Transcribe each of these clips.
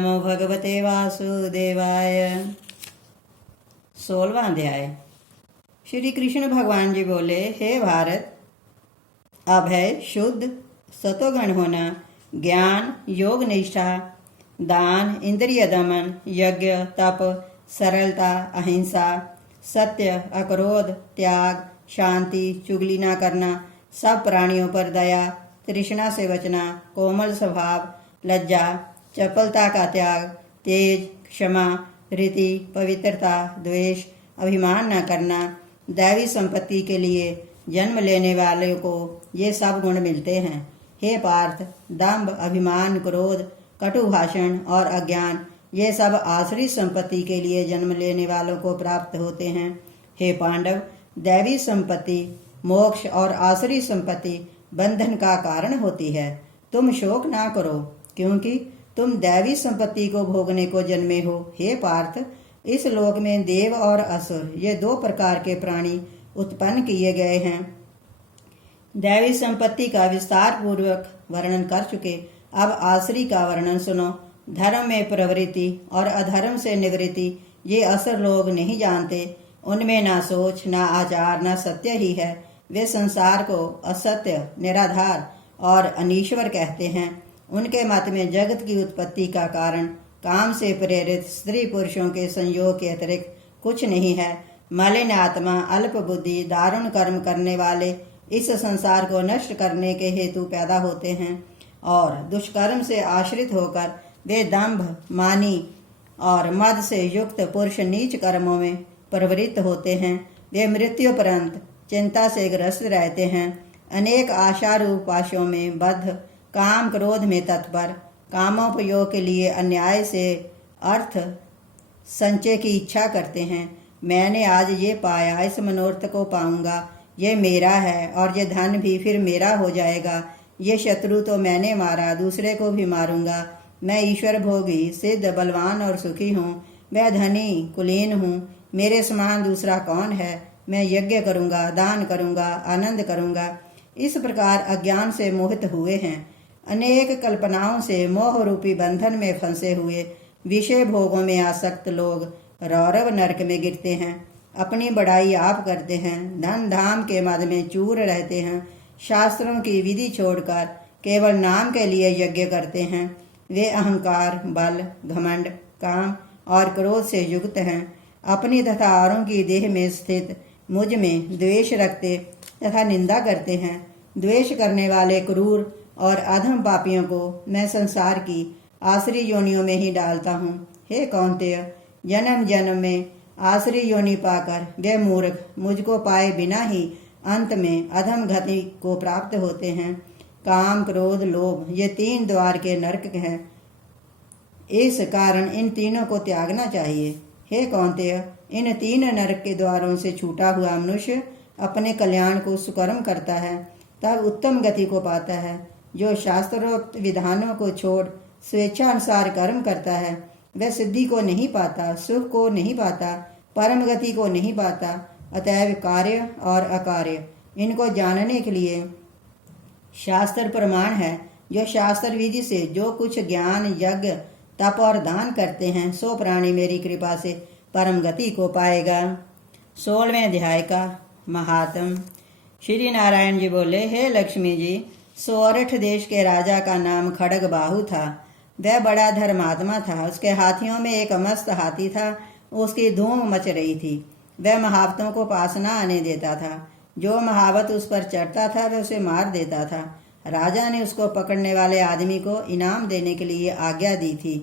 नमो भगवते वासुदेवाय। 16वां अध्याय। श्री कृष्ण भगवान जी बोले, हे भारत, अभय, शुद्ध, सतोगुण होना, ज्ञान, योग निष्ठा, दान, इंद्रिय दमन, यज्ञ, तप, सरलता, अहिंसा, सत्य, अक्रोध, त्याग, शांति, चुगली न करना, सब प्राणियों पर दया, तृष्णा से बचना, कोमल स्वभाव, लज्जा, चपलता का त्याग, तेज, क्षमा, रीति, पवित्रता, द्वेष, अभिमान न करना, दैवी संपत्ति के लिए जन्म लेने वाले को ये सब गुण मिलते हैं। हे पार्थ, दंभ, अभिमान, क्रोध, कटु भाषण और अज्ञान ये सब आश्रित संपत्ति के लिए जन्म लेने वालों को प्राप्त होते हैं। हे पांडव, दैवी संपत्ति मोक्ष और आश्रित संपत्ति बंधन का कारण होती है। तुम शोक ना करो, क्योंकि तुम दैवी संपत्ति को भोगने को जन्मे हो। हे पार्थ, इस लोक में देव और असुर ये दो प्रकार के प्राणी उत्पन्न किए गए हैं। दैवी संपत्ति का विस्तार पूर्वक वर्णन कर चुके, अब आश्री का वर्णन सुनो। धर्म में प्रवृत्ति और अधर्म से निवृत्ति ये असुर लोग नहीं जानते। उनमें ना सोच, ना आचार, ना सत्य ही है। वे संसार को असत्य, निराधार और अनीश्वर कहते हैं। उनके मत में जगत की उत्पत्ति का कारण काम से प्रेरित स्त्री पुरुषों के संयोग के अतिरिक्त कुछ नहीं है। मलिन आत्मा, अल्प बुद्धि, दारुण कर्म करने वाले इस संसार को नष्ट करने के हेतु पैदा होते हैं और दुष्कर्म से आश्रित होकर वे दंभ, मानी और मद से युक्त पुरुष नीच कर्मों में प्रवृत्त होते हैं। वे मृत्यु पर्यंत चिंता से ग्रस्त रहते हैं। अनेक आशारूप पाशों में बद्ध, काम क्रोध में तत्पर, कामोपयोग के लिए अन्याय से अर्थ संचय की इच्छा करते हैं। मैंने आज ये पाया, इस मनोरथ को पाऊंगा, ये मेरा है और ये धन भी फिर मेरा हो जाएगा। ये शत्रु तो मैंने मारा, दूसरे को भी मारूंगा। मैं ईश्वर भोगी, सिद्ध, बलवान और सुखी हूँ। मैं धनी, कुलीन हूँ। मेरे समान दूसरा कौन है? मैं यज्ञ करूंगा, दान करूंगा, आनंद करूंगा। इस प्रकार अज्ञान से मोहित हुए हैं। अनेक कल्पनाओं से मोह रूपी बंधन में फंसे हुए विषय भोगों में आसक्त लोग रौरव नरक में गिरते हैं। अपनी बड़ाई आप करते हैं, धन धाम के मद में चूर रहते हैं, शास्त्रों की विधि छोड़कर केवल नाम के लिए यज्ञ करते हैं। वे अहंकार, बल, घमंड, काम और क्रोध से युक्त हैं। अपनी तथा औरों की देह में स्थित मुझ में द्वेष रखते तथा निंदा करते हैं। द्वेष करने वाले क्रूर और अधम पापियों को मैं संसार की आसरी योनियों में ही डालता हूँ। हे कौन्तेय, जन्म जन्म में आसरी योनि पाकर वे मूर्ख मुझको पाए बिना ही अंत में अधम गति को प्राप्त होते हैं। काम, क्रोध, लोभ ये 3 द्वार के नरक हैं। इस कारण इन तीनों को त्यागना चाहिए। हे कौन्तेय, इन 3 नरक के द्वारों से छूटा हुआ मनुष्य अपने कल्याण को सुकर्म करता है, तब उत्तम गति को पाता है। जो शास्त्रोक्त विधानों को छोड़ स्वेच्छानुसार कर्म करता है, वह सिद्धि को नहीं पाता, सुख को नहीं पाता, परम गति को नहीं पाता। अतएव कार्य और अकार्य इनको जानने के लिए शास्त्र प्रमाण है। जो शास्त्र विधि से जो कुछ ज्ञान, यज्ञ, तप और दान करते हैं, सो प्राणी मेरी कृपा से परम गति को पाएगा। 16वें अध्याय का महात्म। श्री नारायण जी बोले, हे लक्ष्मी जी, सोरठ देश के राजा का नाम खड़ग बाहु था। वह बड़ा धर्मात्मा था। उसके हाथियों में एक मस्त हाथी था। उसकी धूम मच रही थी। वह महावतों को पास न आने देता था। जो महावत उस पर चढ़ता था वह उसे मार देता था। राजा ने उसको पकड़ने वाले आदमी को इनाम देने के लिए आज्ञा दी थी।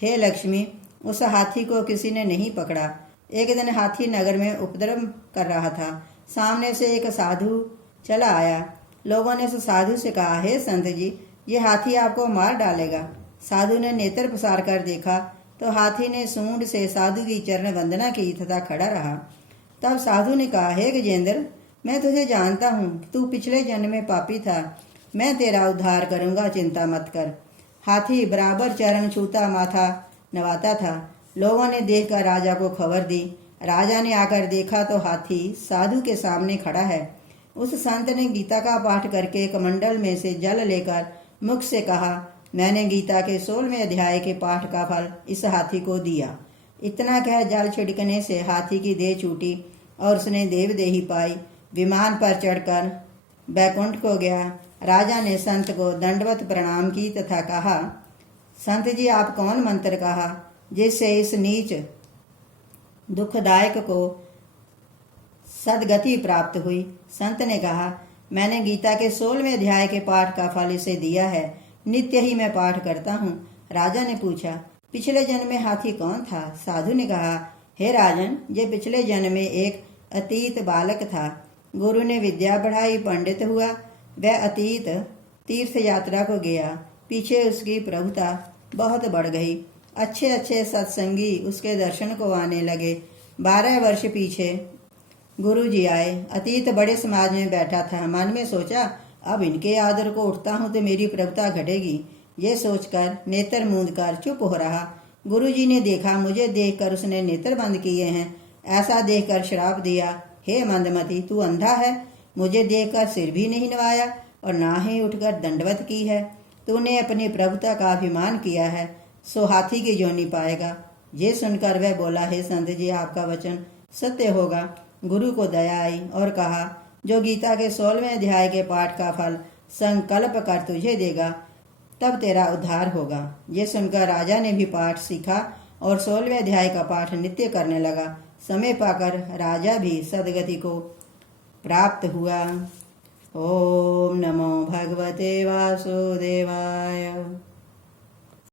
हे लक्ष्मी, उस हाथी को किसी ने नहीं पकड़ा। एक दिन हाथी नगर में उपद्रव कर रहा था। सामने से एक साधु चला आया। लोगों ने उस साधु से कहा, हे संत जी, ये हाथी आपको मार डालेगा। साधु ने नेत्र पसार कर देखा तो हाथी ने सूंड से साधु की चरण वंदना की तथा खड़ा रहा। तब साधु ने कहा, हे गजेंद्र, मैं तुझे जानता हूँ, तू पिछले जन्म में पापी था। मैं तेरा उद्धार करूंगा, चिंता मत कर। हाथी बराबर चरण छूता, माथा नवाता था। लोगों ने देखकर राजा को खबर दी। राजा ने आकर देखा तो हाथी साधु के सामने खड़ा है। उस संत ने गीता का पाठ करके कमंडल में से जल लेकर मुख से कहा, मैंने गीता के 16वें अध्याय के पाठ का फल इस हाथी को दिया। इतना कह जल छिड़कने से हाथी की देह छूटी और उसने देवदेही पाई। विमान पर चढ़कर बैकुंठ को गया। राजा ने संत को दंडवत प्रणाम की तथा कहा, संत जी आप कौन मंत्र कहा जिससे इस नीच दुखदायक को सदगति प्राप्त हुई? संत ने कहा, मैंने गीता के 16वें अध्याय के पाठ का फल इसे दिया है, नित्य ही मैं पाठ करता हूँ। राजा ने पूछा, पिछले जन्म में हाथी कौन था? साधु ने कहा, हे राजन, ये पिछले जन्म में एक अतीत बालक था। गुरु ने विद्या बढ़ाई, पंडित हुआ। वह अतीत तीर्थ यात्रा को गया। पीछे उसकी प्रभुता बहुत बढ़ गई। अच्छे अच्छे सत्संगी उसके दर्शन को आने लगे। 12 वर्ष पीछे गुरु जी आए। अतीत बड़े समाज में बैठा था। मन में सोचा, अब इनके आदर को उठता हूँ तो मेरी प्रभुता घटेगी। ये सोचकर नेत्र मूंद कर चुप हो रहा। गुरु जी ने देखा, मुझे देखकर उसने नेत्र बंद किए हैं। ऐसा देखकर श्राप दिया, हे मंदमती, तू अंधा है। मुझे देखकर सिर भी नहीं नवाया और ना ही उठकर दंडवत की है। तूने अपनी प्रभुता का अभिमान किया है, सो हाथी की योनि पाएगा। ये सुनकर वह बोला, हे संत जी, आपका वचन सत्य होगा। गुरु को दया आई और कहा, जो गीता के 16वें अध्याय के पाठ का फल संकल्प कर तुझे देगा, तब तेरा उद्धार होगा। ये सुनकर राजा ने भी पाठ सीखा और 16वें अध्याय का पाठ नित्य करने लगा। समय पाकर राजा भी सदगति को प्राप्त हुआ। ओम नमो भगवते वासुदेवाय।